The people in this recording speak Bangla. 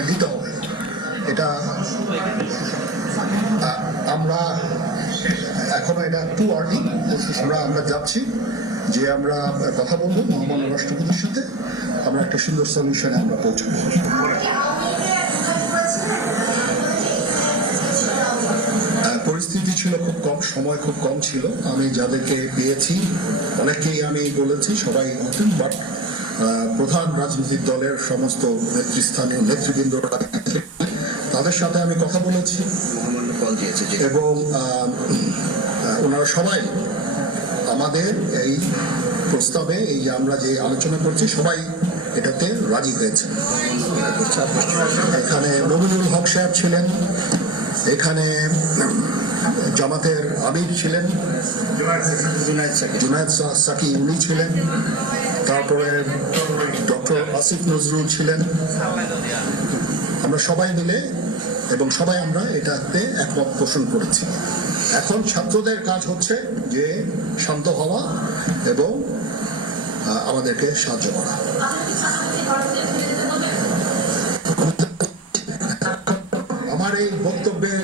দিতে হবে। এটা আমরা এখনো এটা টু আর্লি, আমরা যাচ্ছি যে আমরা কথা বলবো মহামান্য রাষ্ট্রপতির সাথে, আমরা একটা সুন্দর সলিউশনে আমরা পৌঁছবো। পরিস্থিতি ছিল খুব কম, সময় খুব কম ছিল। আমি যাদেরকে পেয়েছি অনেককেই আমি বলেছি, সবাই নতুন, বাট প্রধান রাজনৈতিক দলের সমস্ত নেতৃস্থানীয় নেতৃবৃন্দ তাদের সাথে আমি কথা বলেছি এবং ওনারা সবাই আমাদের এই প্রস্তাবে, এই আমরা যে আলোচনা করছি, সবাই এটাতে রাজি হয়েছে। এখানে মমিনুল হক সাহেব ছিলেন, এখানে জামাতের আমির ছিলেন, জুনায়েদ সাকি উনি ছিলেন, তারপরে ডক্টর আসিফ নজরুল ছিলেন। আমরা সবাই মিলে এবং সবাই আমরা এটাতে একমত পোষণ করেছি। এখন ছাত্রদের কাজ হচ্ছে যে শান্ত হওয়া এবং আমাদেরকে সাহায্য করা। আমার এই বক্তব্যের